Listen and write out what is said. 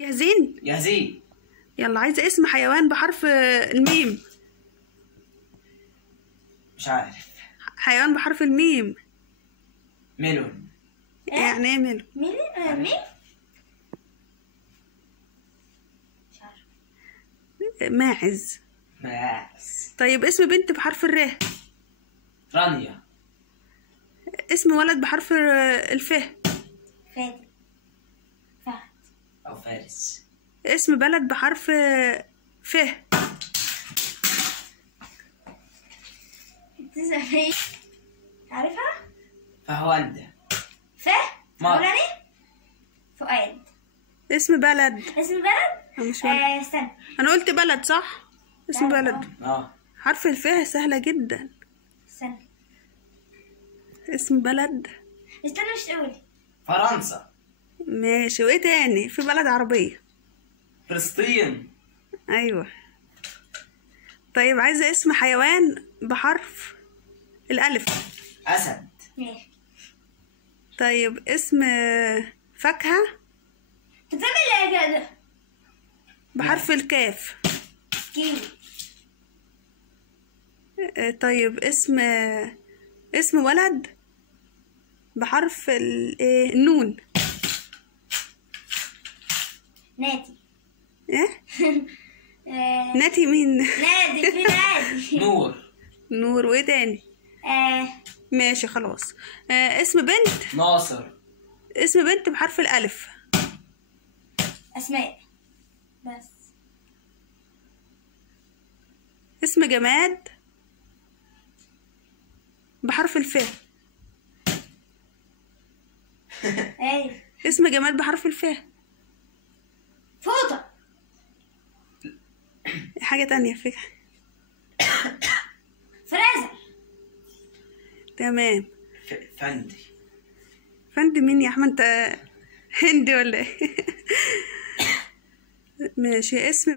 جاهزين؟ جاهزين. يلا، عايزة اسم حيوان بحرف الميم. مش عارف. حيوان بحرف الميم. ميلون. يعني ايه ميلون؟ مين؟ مش عارف. ماعز. ماس. طيب اسم بنت بحرف الر. رانيا. اسم ولد بحرف الف. فادي. فهد. أو فارس. اسم بلد بحرف ف. تسمي عارفها؟ فهوندا. مولاني. فؤاد. اسم بلد. اسم بلد؟ مش بلد. استنى. انا قلت بلد صح؟ اسم بلد، بلد. حرف الف سهلة جدا. استنى. اسم بلد. استنى مش تقولي. فرنسا. ماشي، وايه تاني في بلد عربية؟ فلسطين. ايوه. طيب عايزة اسم حيوان بحرف الالف. أسد. ماشي. طيب اسم فاكهة تسمي اللي كده. بحرف الكاف. كيوي. طيب اسم ولد بحرف النون. نادي. ايه؟ ناتي مين؟ نادي، في نادي. نور. نور، وايه تاني؟ ماشي خلاص. اسم بنت. ناصر. اسم بنت بحرف الالف. اسماء. بس. اسم جماد بحرف الف. ايوه. اسم جماد بحرف الف. فوطة. حاجة تانية فكرة. فرازة. تمام. فندي. فندي مين يا احمد؟ انت هندي ولا ايه؟ ماشي. اسم